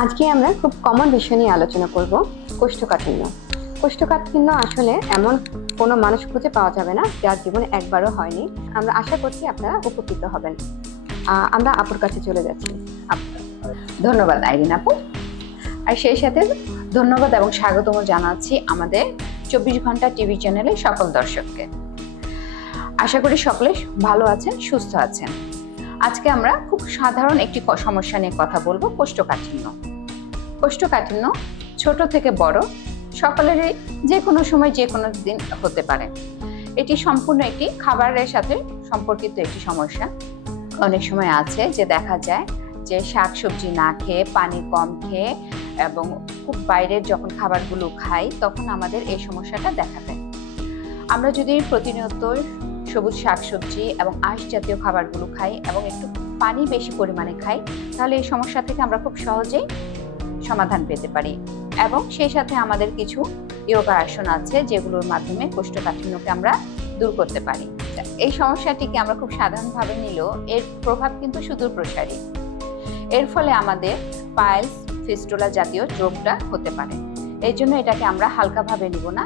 আজকে আমরা খুব কমন বিষয় নিয়ে আলোচনা করব, কোষ্ঠকাঠিন্য। কোষ্ঠকাঠিন্য আসলে এমন কোনো মানুষ খুঁজে পাওয়া যাবে না যার জীবনে একবারও হয়নি। আমরা আশা করছি আপনারা উপকৃত হবেন। আমরা আপুর কাছে চলে যাচ্ছি। ধন্যবাদ আইরিন আপু। আর সেই সাথে ধন্যবাদ এবং স্বাগতম জানাচ্ছি আমাদের 24 ঘন্টা টিভি চ্যানেলে সকল দর্শককে। আশা করি সকলে ভালো আছেন, সুস্থ আছেন। আজকে আমরা খুব সাধারণ একটি সমস্যা নিয়ে কথা বলবো, কোষ্ঠকাঠিন্য। কোষ্ঠকাঠিন্য ছোট থেকে বড় সকলেরই যে কোনো সময় যে কোনো দিন হতে পারে। এটি সম্পূর্ণ একটি খাবারের সাথে সম্পর্কিত একটি সমস্যা। অনেক সময় আছে যে দেখা যায় যে শাকসবজি না খেয়ে, পানি কম খেয়ে এবং খুব বাইরের যখন খাবারগুলো খাই তখন আমাদের এই সমস্যাটা দেখা দেয়। আমরা যদি প্রতিনিয়ত সবুজ শাকসবজি এবং আঁশ জাতীয় খাবারগুলো খাই এবং একটু পানি বেশি পরিমাণে খাই, তাহলে এই সমস্যা থেকে আমরা খুব সহজেই সমাধান পেতে পারি। এবং সেই সাথে আমাদের কিছু যোগা আসন আছে যেগুলোর মাধ্যমে কোষ্ঠকাঠিন্যকে আমরা দূর করতে পারি। এই সমস্যাটিকে আমরা খুব সাধারণভাবে নিলেও এর প্রভাব কিন্তু সুদূর প্রসারী। এর ফলে আমাদের পাইলস, ফিস্টুলা জাতীয় রোগটা হতে পারে। এই জন্য এটাকে আমরা হালকাভাবে নিব না,